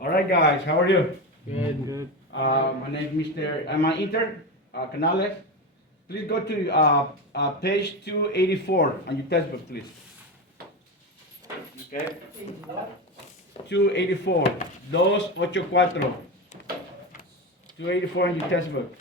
All right, guys, how are you? Good, good. My name is Mr. My intern, Canales. Please go to page 284 on your textbook, please. Okay. 284. 284. 284 in your textbook.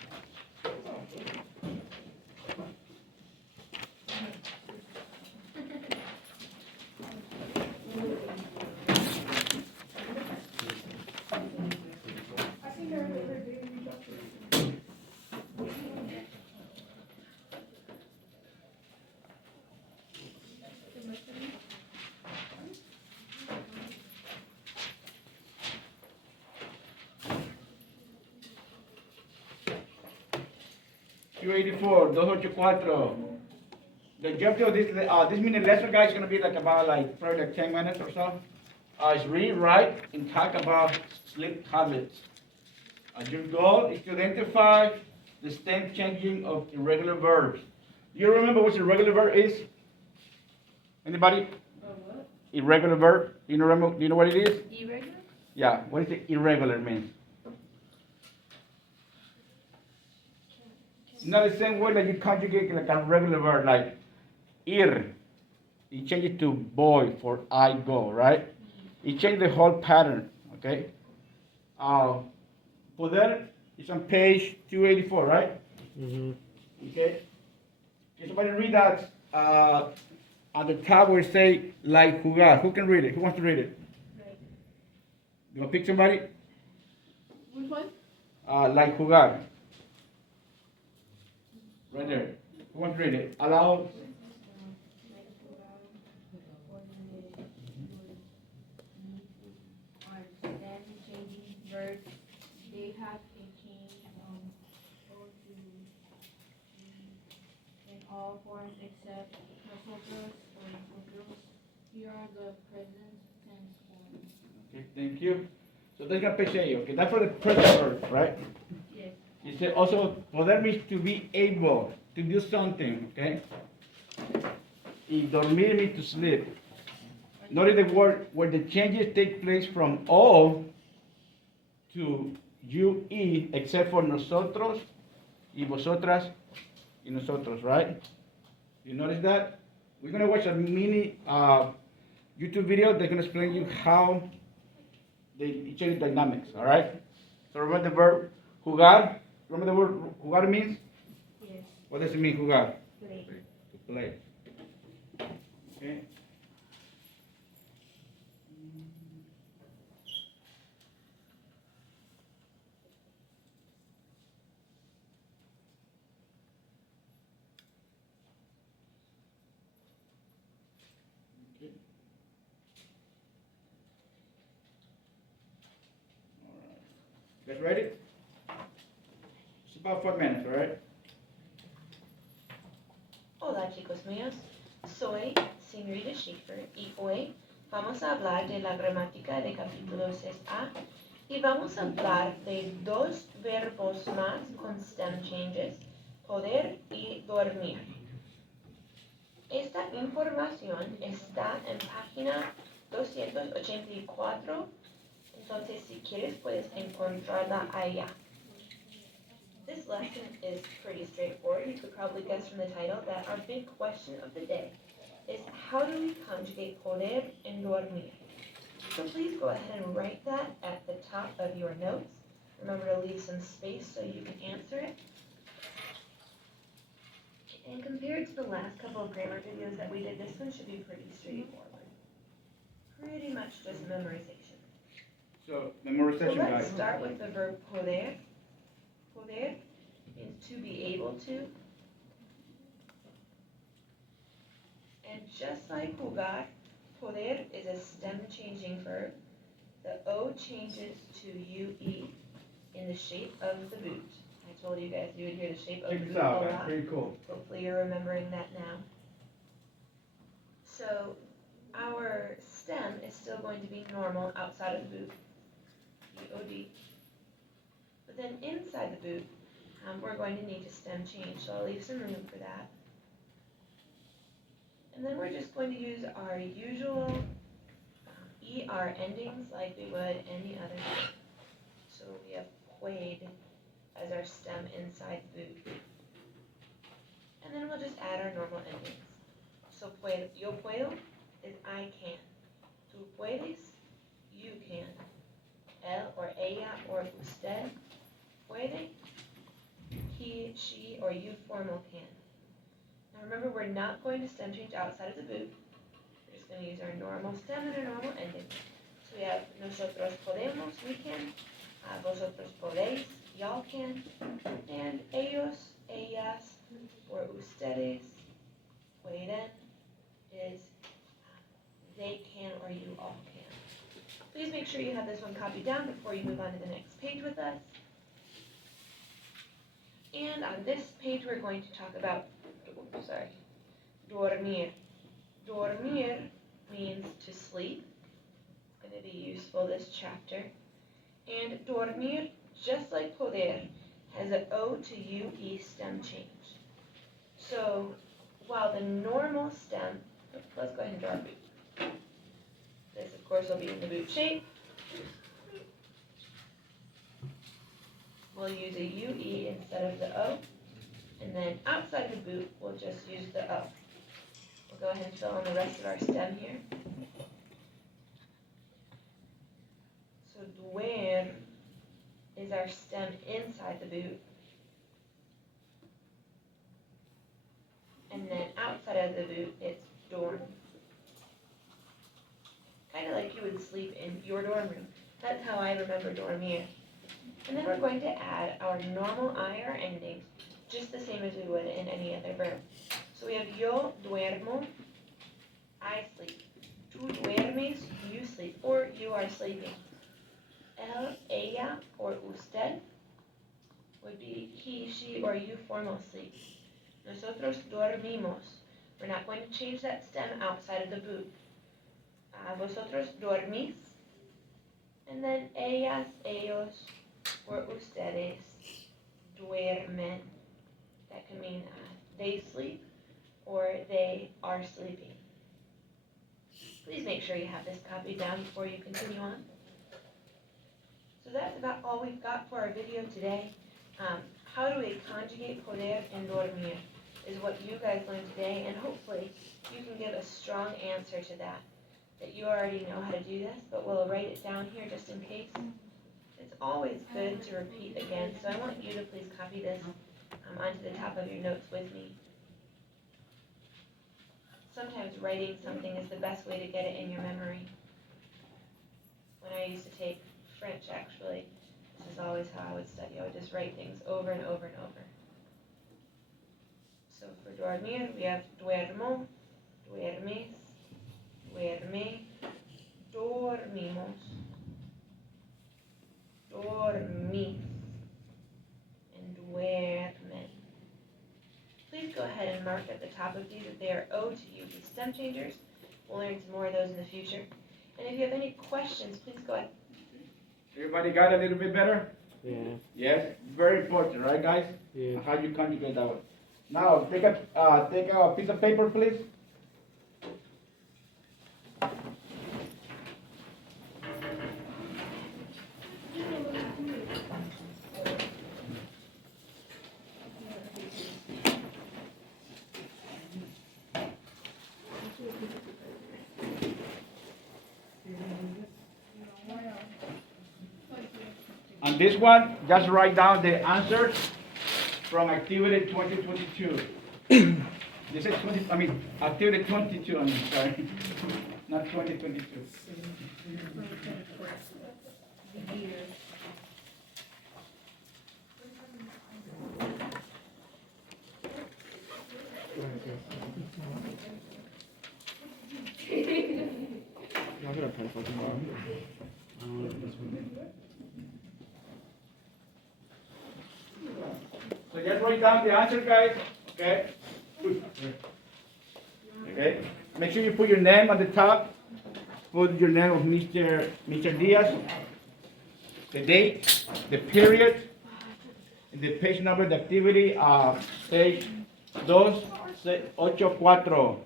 Two 284. The objective of this mini lesson, guys, is gonna be like about probably 10 minutes or so. Is read, write, and talk about sleep habits. Your goal is to identify the stem changing of irregular verbs. Do you remember what irregular verb is? Anybody? Irregular verb. Do you remember? Do you know what it is? Irregular? Yeah. What does irregular mean? Not the same way that you conjugate like a regular verb, like ir. You change it to boy for I go, right? You change the whole pattern, okay? Poder is on page 284, right? Mm-hmm. Okay. Can somebody read that at the top where it say like jugar? Who can read it? Who wants to read it? You want to pick somebody? Which one? Like jugar. Right there. Who wants to read it? Allow. Are stem changing verbs. They have a change from O to in all forms except nosotros or nosotros. Here are the present tense forms. Okay, thank you. So that's gonna page A, okay? That's for the present verb, right? Yes. You say also poder means to be able to do something, okay? Y dormir means to sleep. Notice the word where the changes take place from O to UE, except for nosotros y vosotras y nosotros, right? You notice that? We're gonna watch a mini YouTube video that's gonna explain you how they change dynamics, all right? So remember the verb jugar. Remember the word jugar means? Yes. What does it mean, jugar? Play. To play. Okay. Okay. All right. You guys ready? It's about 4 minutes, all right? Hola chicos míos, soy señorita Schaefer y hoy vamos a hablar de la gramática de capítulo 6A y vamos a hablar de dos verbos más con stem changes, poder y dormir. Esta información está en página 284, entonces si quieres puedes encontrarla allá. This lesson is pretty straightforward. You could probably guess from the title that our big question of the day is how do we conjugate poder and dormir? So please go ahead and write that at the top of your notes. Remember to leave some space so you can answer it. And compared to the last couple of grammar videos that we did, this one should be pretty straightforward. Pretty much just memorization. So So memorization, let's guys. start with the verb poder. Poder means to be able to. And just like jugar, poder is a stem changing verb. The O changes to UE in the shape of the boot. I told you guys you would hear the shape of Check the this boot a out, guys. lot. Pretty cool. Hopefully you're remembering that now. So our stem is still going to be normal outside of the boot, EOD. But then inside the boot, we're going to need to stem change, so I'll leave some room for that. And then we're just going to use our usual ER endings like we would any other verb. So we have puede as our stem inside the boot. And then we'll just add our normal endings. So yo puedo is I can. Tú puedes, you can. Él or ella or usted puede, he, she, or you formal can. Now remember, we're not going to stem change outside of the boot. We're just going to use our normal stem and our normal ending. So we have nosotros podemos, we can. Vosotros podéis, y'all can. And ellos, ellas, or ustedes, pueden, is they can or you all can. Please make sure you have this one copied down before you move on to the next page with us. And on this page we're going to talk about, dormir. Dormir means to sleep. It's going to be useful this chapter. And dormir, just like poder, has an O to UE stem change. So while the normal stem, let's go ahead and draw our boot. This, of course, will be in the boot shape. We'll use a UE instead of the O. And then outside of the boot, we'll just use the O. We'll go ahead and fill in the rest of our stem here. So duer is our stem inside the boot. And then outside of the boot, it's dorm. Kind of like you would sleep in your dorm room. That's how I remember dormir. And then we're going to add our normal IR endings, just the same as we would in any other verb. So we have yo duermo, I sleep. Tú duermes, you sleep, or you are sleeping. Él, ella, or usted would be he, she, or you formal sleep. Nosotros dormimos. We're not going to change that stem outside of the boot. Vosotros dormís. And then ellas, ellos, or ustedes duermen. That can mean they sleep or they are sleeping. Please make sure you have this copied down before you continue on. So that's about all we've got for our video today. How do we conjugate poder and dormir is what you guys learned today, and hopefully you can give a strong answer to that you already know how to do this, but we'll write it down here just in case. It's always good to repeat again, so I want you to please copy this onto the top of your notes with me. Sometimes writing something is the best way to get it in your memory. When I used to take French, actually, this is always how I would study. I would just write things over and over and over. So for dormir, we have duermo, duermes, duerme, dormimos, dormís, and duermen. Please go ahead and mark at the top of these that they are O to U, these stem changers. We'll learn some more of those in the future. And if you have any questions, please go ahead. Everybody got a little bit better? Yeah. Yes? Very important, right, guys? Yeah. How you conjugate that one. Now, take a piece of paper, please. On this one, just write down the answers from activity 2022. This is activity 22, sorry. Not 2022. I'll get a pencil tomorrow. I don't want this one. So just write down the answer, guys. Okay? Okay? Make sure you put your name at the top. Put your name of Mr. Diaz. The date, the period, and the page number of the activity, page 284.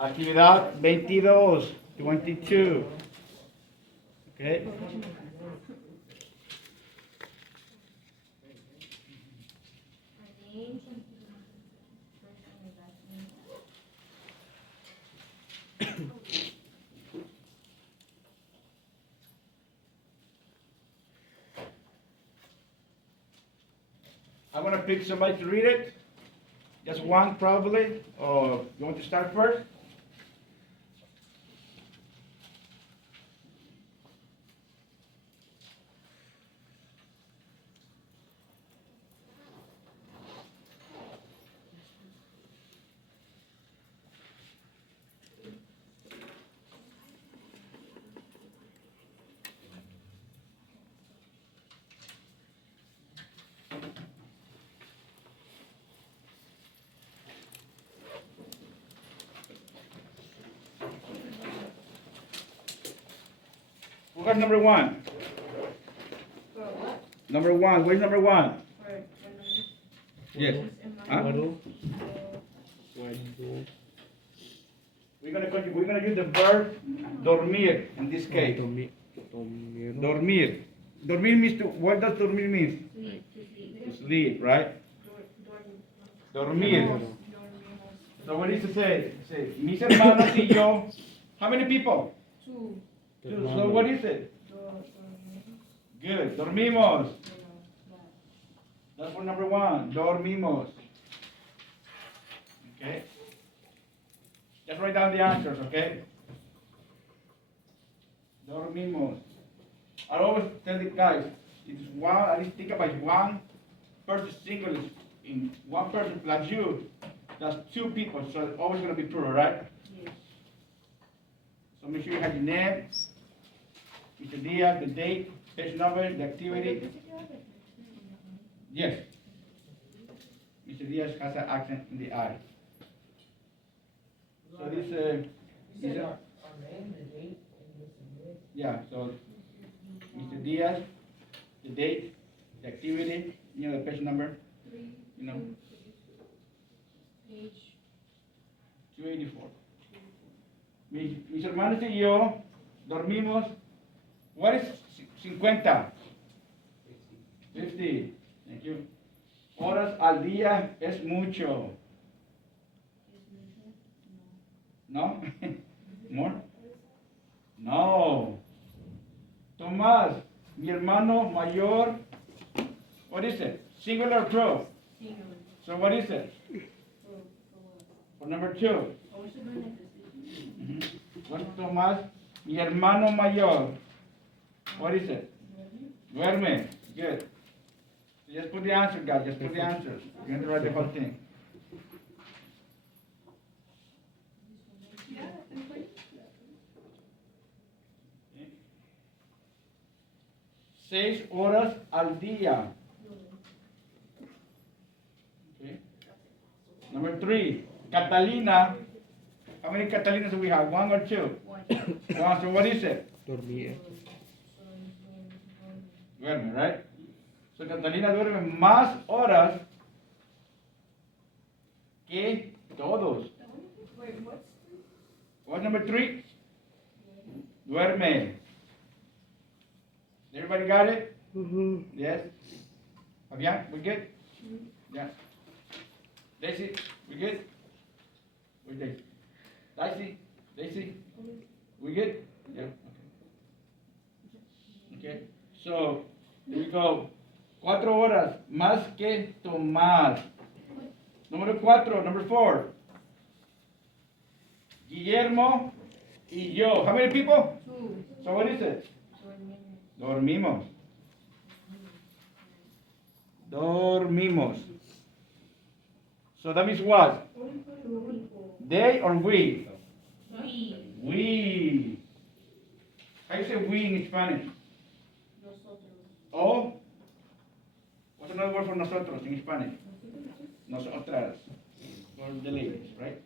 Actividad 22. 22. Okay? My name, first and last name. I'm gonna pick somebody to read it. Just one probably, or you want to start first? Who got number one? For what? Number one, where's number one? For number? Yes. In my Huh? Waddle. uh, Waddle. We're gonna use the verb dormir in this case. Dormir. Dormir. Dormir means to, what does dormir mean? sleep, to sleep. To sleep, right? Dormir. Dormimos. So what does it say? It says, mis hermanos y yo. How many people? Two. Two. So what is it? Good. Dormimos. That's for number one. Dormimos. Okay. Just write down the answers, okay? Dormimos. I always tell the guys, it's one, at least think about one person single is in one person plus you. That's two people, so it's always gonna be plural, right? Yes. So make sure you have your name, Mr. Diaz, the date, page number, the activity. Yes. Mr. Diaz has an accent in the I. So this, yeah, so Mr. Diaz, the date, the activity, you know, the page number, you know, Page 284. Mis hermanos y yo dormimos, what is 50? 50, thank you. Horas al día es mucho. No? More? No. Tomás, mi hermano mayor, what is it? Singular or plural? singular. So what is it? For number two. Oh, we should learn like this. What's Tomás? Mi hermano mayor. What is it? Duerme. Good. Just put the answer, guys. Just put the answers. You're going to write the whole thing. Seis horas al día. Okay. Number three, Catalina. How many Catalinas do we have? One or two? One. One. So what is it? Dormir. Duerme, right? So Catalina duerme más horas que todos. Wait, what's? What's number three? Duerme. Everybody got it? Mm-hmm. Yes? Fabian, we good? Yeah. Daisy, we good? Where's Daisy? Daisy, we good? Yeah. Okay. So, here we go. 4 horas más que Tomás. Número 4, number 4. Guillermo y yo. How many people? Two. So what is it? Dormimos. Dormimos. So that means what? They or we? We. We. How you say we in Spanish? Nosotros. Oh? What's another word for nosotros in Spanish? Nosotras. For the ladies, right?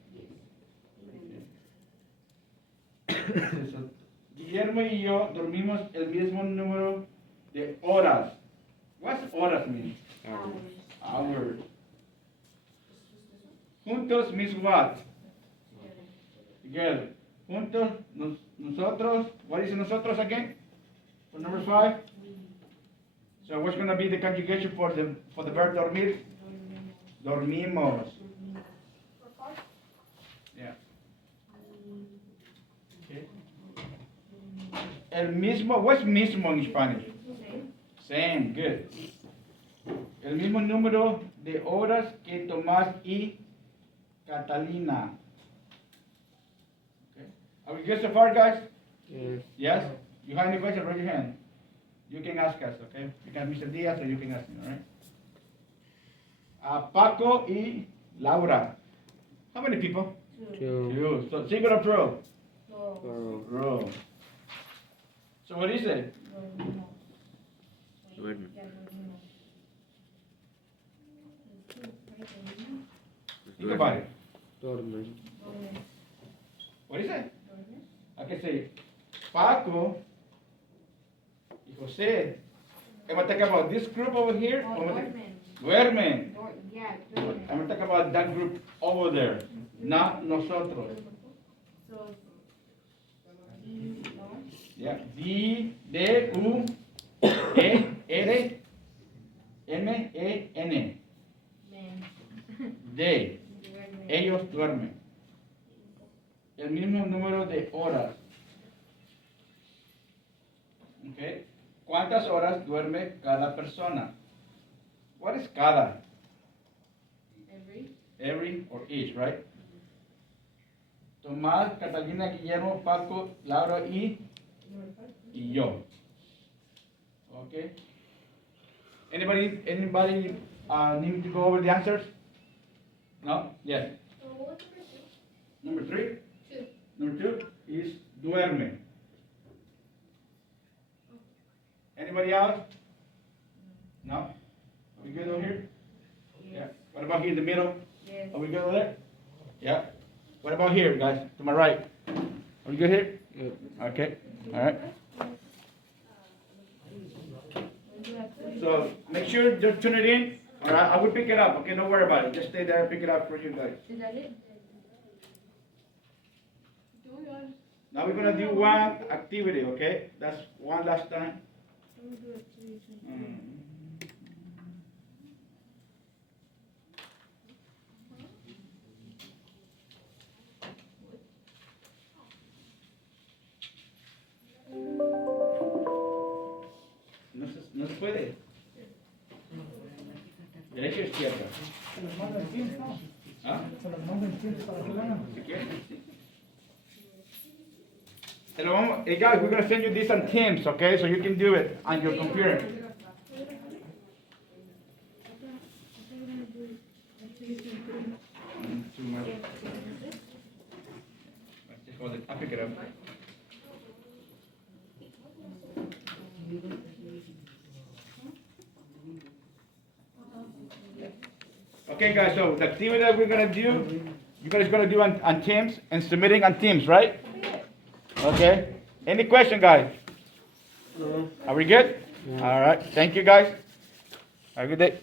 So, Guillermo y yo dormimos el mismo número de horas. What's horas mean? Hours. Juntos means what? Together. juntos, nosotros. What is nosotros again? For number 5. So what's going to be the conjugation for the verb dormir? Dormimos. Yeah. Okay. El mismo. What's mismo in Spanish? Same. Good. El mismo número de horas que Tomás y Catalina. Okay. Are we good so far, guys? Yes. Yes? You have any questions? Raise your hand. You can ask us, okay? You can Mr. Diaz or you can ask me, all right? Paco y Laura. How many people? 2. 2. So singular plural. Plural. Plural. So what is it? Duerme. Think about it. Dorme. What is it? I can say Paco y Jose. I'm gonna talk about this group over here. Duermen. I'm gonna talk about that group over there, not nosotros. Yeah. D U E R M E N. They. Ellos duermen. El mismo número de horas. Okay. ¿Cuántas horas duerme cada persona? What is cada? Every or each, right? Tomás, Catalina, Guillermo, Paco, Laura y yo. Okay. Anybody need to go over the answers? No? Yes. Number 3? Number 2 is duerme. Anybody else? No? Are we good over here? Yeah. What about here in the middle? Yes. Are we good over there? Yeah. What about here, guys? To my right. Are we good here? Yep. Okay. All right. So make sure to tune it in. All right. I will pick it up. Okay. Don't worry about it. Just stay there and pick it up for you guys. Is that it? Now we're gonna do one activity. Okay. That's one last time. No se puede. Derecha o izquierda. ¿Ah? Si quieres, sí. Hey guys, we're gonna send you this on Teams, okay? So you can do it on your computer. Too much. Just hold it. I'll pick it up. Okay, guys. So the activity that we're gonna do, you guys gonna do on Teams and submitting on Teams, right? Okay. Any question, guys? No. Are we good? Yeah. All right. Thank you, guys. Have a good day.